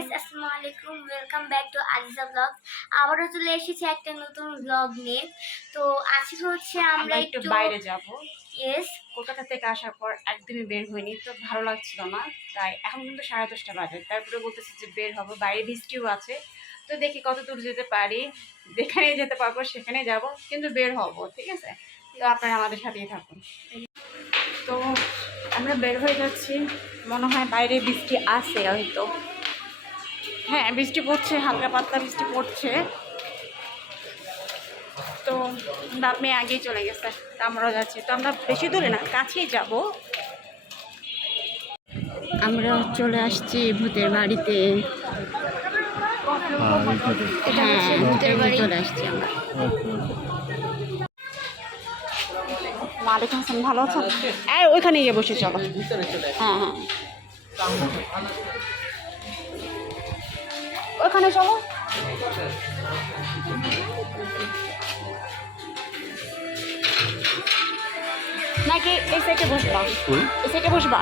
Guys আসসালামু আলাইকুম welcome back to Aziza blog আবারও চলে এসেছি একটা নতুন ব্লগ নিয়ে। তো আজকে হচ্ছে আমরা একটু বাইরে যাব। ইয়েস কলকাতা থেকে আসার পর একদমই বের হইনি তো ভালো লাগছিল না। তাই এখন কিন্তু সাড়ে দশটা বাজে। তারপরে বলতেছি যে বের হব। বাইরে বৃষ্টিও আছে। তো দেখি কত দূর যেতে পারি। যেখানে যেতে পারব সেখানে যাব কিন্তু বের হব ঠিক আছে? তো আপনারা আমাদের সাথেই থাকুন। তো আমরা বের হয়ে যাচ্ছি। মনে হয় বাইরে বৃষ্টি আছে হয়তো। হ্যাঁ বৃষ্টি পড়ছে হালকা পাতলা বৃষ্টি পড়ছে। তো বাপ মেয়ে আগেই চলে গেছে তা আমরাও যাচ্ছি। তো আমরা বেশি দূরে না কাছেই যাব। আমরা চলে আসছি ভূতের বাড়িতে। হ্যাঁ ভূতের বাড়ি চলে আসছি আমরা। ওয়ালাইকুম আসসালাম ভালো আছেন? এই ওইখানে গিয়ে বসে চলো। হ্যাঁ। হ্যাঁ। ওইখানে চলো। নাকি এই সাইডে বসবা? এই সাইডে বসবা?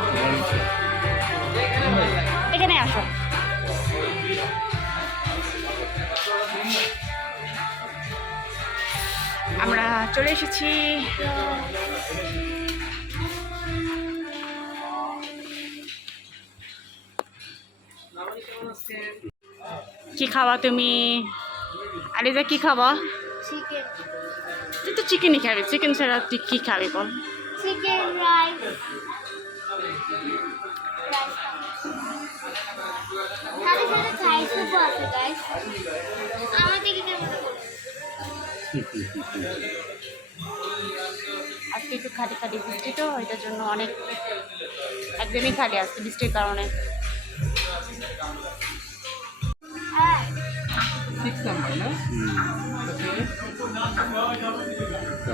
এখানে আসো। আমরা চলে এসেছি। কি খাওয়া তুমি? আলিজা কি খাওয়া? চিকেন তুই তো চিকেনই খাবি। চিকেন ছাড়া তুই কি খাবি বল? চিকেন রাইস আজকে একটু খালি খালি বৃষ্টি তো ওইটার জন্য অনেক একদমই খালি আসছে বৃষ্টির কারণে।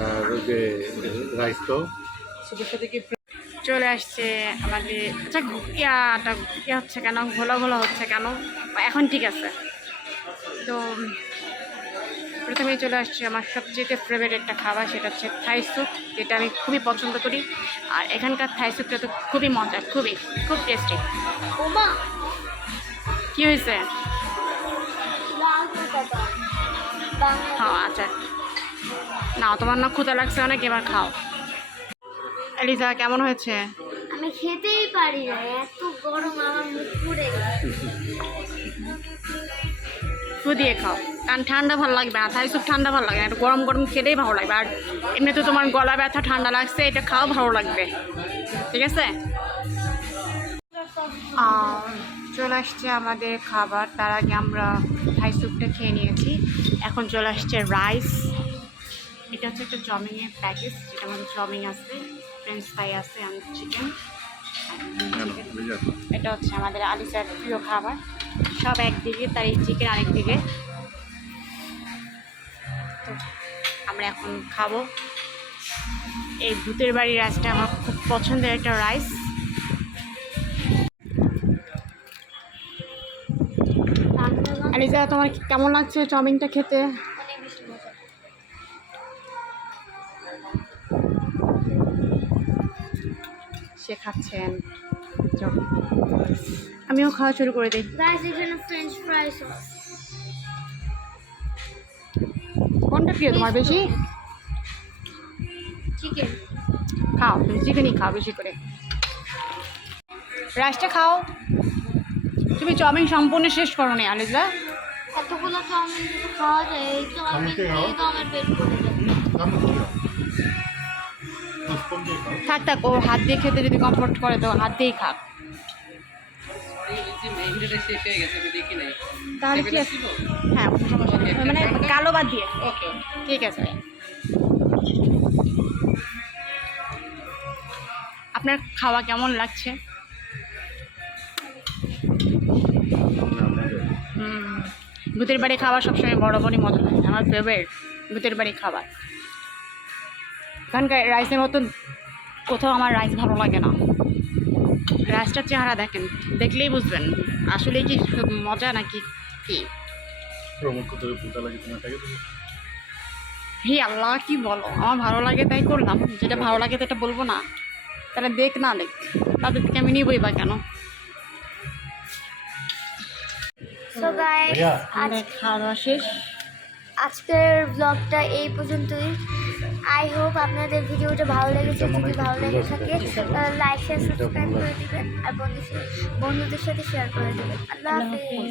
আর ওই যে রাইস তো। চলে আসছে আমাদের আচ্ছা ইয়াটা ইয়ে হচ্ছে কেন? ঘোলা ঘোলা হচ্ছে কেন? এখন ঠিক আছে। তো প্রথমেই চলে আসছে আমার সবচেয়ে ফেভারিট একটা খাবার সেটা হচ্ছে থাই স্যুপ যেটা আমি খুবই পছন্দ করি। আর এখানকার থাই স্যুপটা তো খুবই মজা খুবই খুব টেস্টি ওমা! কী হয়েছে? হ্যাঁ আচ্ছা না তোমার না ক্ষুদা লাগছে অনেক এবার খাও। এলিজা কেমন হয়েছে? আমি খেতেই পারি না এত গরম আমার মুখ পুড়ে ফু দিয়ে খাও। কারণ ঠান্ডা ভালো লাগবে না থাই স্যুপ ঠান্ডা ভালো লাগে না একটু গরম গরম খেলেই ভালো লাগবে। আর এমনিতে তোমার গলা ব্যথা ঠান্ডা লাগছে এটা খাও ভালো লাগবে। ঠিক আছে? আর চলে আসছে আমাদের খাবার। তার আগে আমরা থাই স্যুপটা খেয়ে নিয়েছি। এখন চলে আসছে রাইস এটা হচ্ছে একটা চমিংয়ের প্যাকেজ যেটা আমাদের চমিং আছে ফ্রেঞ্চ ফ্রাই আছে আর চিকেন এটা হচ্ছে আমাদের আলিসার প্রিয় খাবার। সব একদিকে তার এই চিকেন আরেকদিকে তো আমরা এখন খাব। এই ভূতের বাড়ির রাইসটা আমার খুব পছন্দের একটা রাইস আলিজা তোমার কেমন লাগছে চাউমিনটা খেতে? সে খাচ্ছেন। আমিও খাওয়া শুরু করে দিই। কোনটা প্রিয় তোমার বেশি? চিকেন খাও তুমি চিকেনই খাও বেশি করে। রাইসটা খাও। তুমি চাউমিন সম্পূর্ণ শেষ করো নি আলিজা। এতগুলো চাউমিন যদি খাওয়া যায় এই চাউমিন খেয়ে তো আমার পেট ভরে যাবে। থাক থাক ও হাত দিয়ে খেতে যদি কমফোর্ট করে তো হাত দিয়েই খাক। তাহলে কি আছে? হ্যাঁ সমস্যা নেই। মানে কালো বাদ দিয়ে। ওকে ঠিক আছে। আপনার খাওয়া কেমন লাগছে? ভূতের বাড়ি খাবার সবসময় বড় বড়ই মজা লাগে। আমার ফেভারিট ভূতের বাড়ি খাবার। এখানকার রাইসের মতন কোথাও আমার রাইস ভালো লাগে না। রাইসটার চেহারা দেখেন দেখলেই বুঝবেন। আসলে কি মজা নাকি কি? হে আল্লাহ কি বলো? আমার ভালো লাগে তাই করলাম। যেটা ভালো লাগে সেটা বলব না। তারা দেখ না দেখ তাদের থেকে আমি নিবই বা কেন? So guys. আমাদের খাওয়া দাওয়া শেষ। আজকের ব্লগটা এই পর্যন্তই। আই হোপ আপনাদের ভিডিওটা ভালো লেগেছে। যদি ভালো লেগে থাকে লাইক শেয়ার সাবস্ক্রাইব করে দেবেন আর বন্ধুদের বন্ধুদের সাথে শেয়ার করে দেবেন। আল্লাহ হাফিজ।